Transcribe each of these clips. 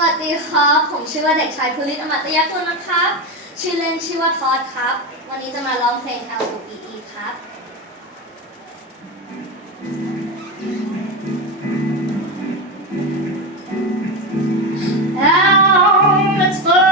วัสดีครับ ผมชื่อว่าเด็กชายภูริศอมตยกุลนะครับ ชื่อเล่นชื่อว่าทอดครับ วันนี้จะมาร้องเพลง L O E E ครับ Now it's fun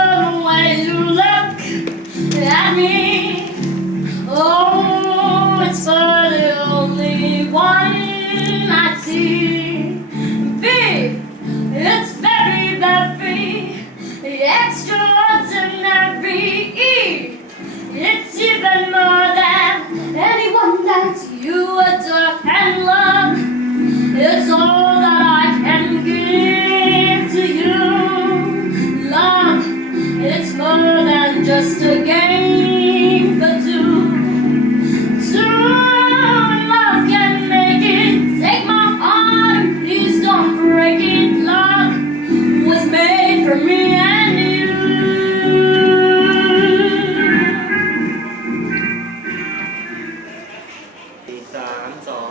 สามสอง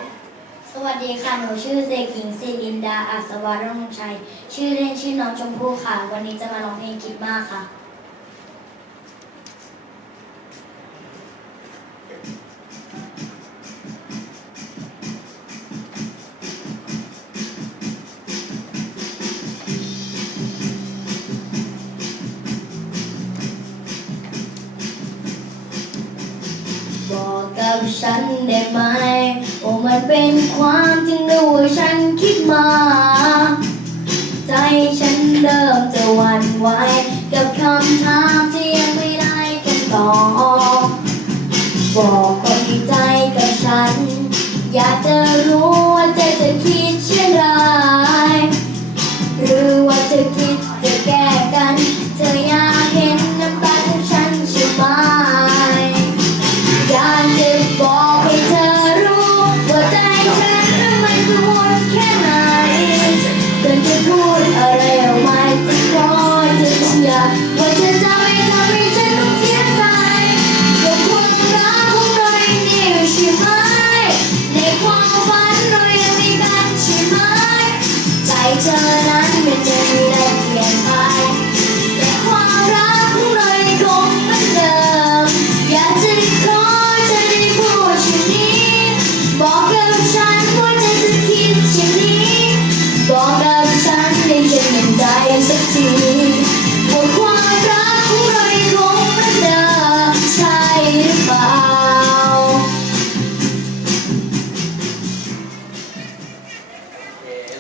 สวัสดีค่ะหนูชื่อเด็กหญิงศิรินดาอัศวรุ่งชัย ชื่อเล่นชื่อน้องชมพู่ค่ะ วันนี้จะมาร้องเพลงคิดมากค่ะ กับฉันได้ไหม โอ้มันเป็นความจริงหรือว่าฉันคิดมา ใจฉันเริ่มจะหวั่นไหวกับคำถาม